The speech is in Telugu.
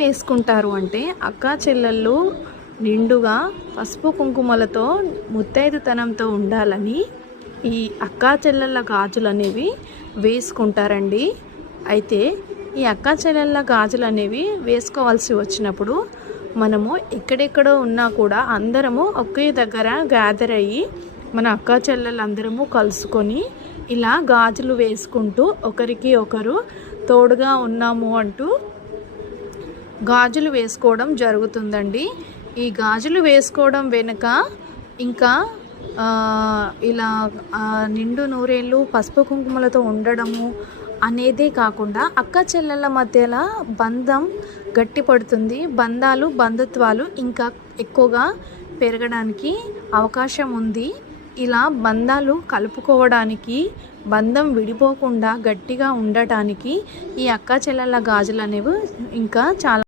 వేసుకుంటారు అంటే అక్కా చెల్లెళ్ళు నిండుగా పసుపు కుంకుమలతో ముత్తైదుతనంతో ఉండాలని ఈ అక్కా చెల్లెళ్ళ గాజులు అనేవి వేసుకుంటారండి. అయితే ఈ అక్కా చెల్లెళ్ళ గాజులు అనేవి వేసుకోవాల్సి వచ్చినప్పుడు మనము ఎక్కడెక్కడో ఉన్నా కూడా అందరము ఒకే దగ్గర గ్యాదర్ అయ్యి మన అక్కా చెల్లెళ్ళందరము కలుసుకొని ఇలా గాజులు వేసుకుంటూ ఒకరికి ఒకరు తోడుగా ఉన్నాము అంటూ గాజులు వేసుకోవడం జరుగుతుందండి. ఈ గాజులు వేసుకోవడం వెనుక ఇంకా ఇలా నిండు నూరేళ్ళు పసుపు కుంకుమలతో ఉండడము అనేదే కాకుండా అక్క చెల్లెళ్ళ మధ్యలో బంధం గట్టిపడుతుంది. బంధుత్వాలు ఇంకా ఎక్కువగా పెరగడానికి అవకాశం ఉంది. ఇలా బంధాలు కలుపుకోవడానికి, బంధం విడిపోకుండా గట్టిగా ఉండటానికి ఈ అక్క చెల్లెళ్ళ గాజులు అనేవి ఇంకా చాలా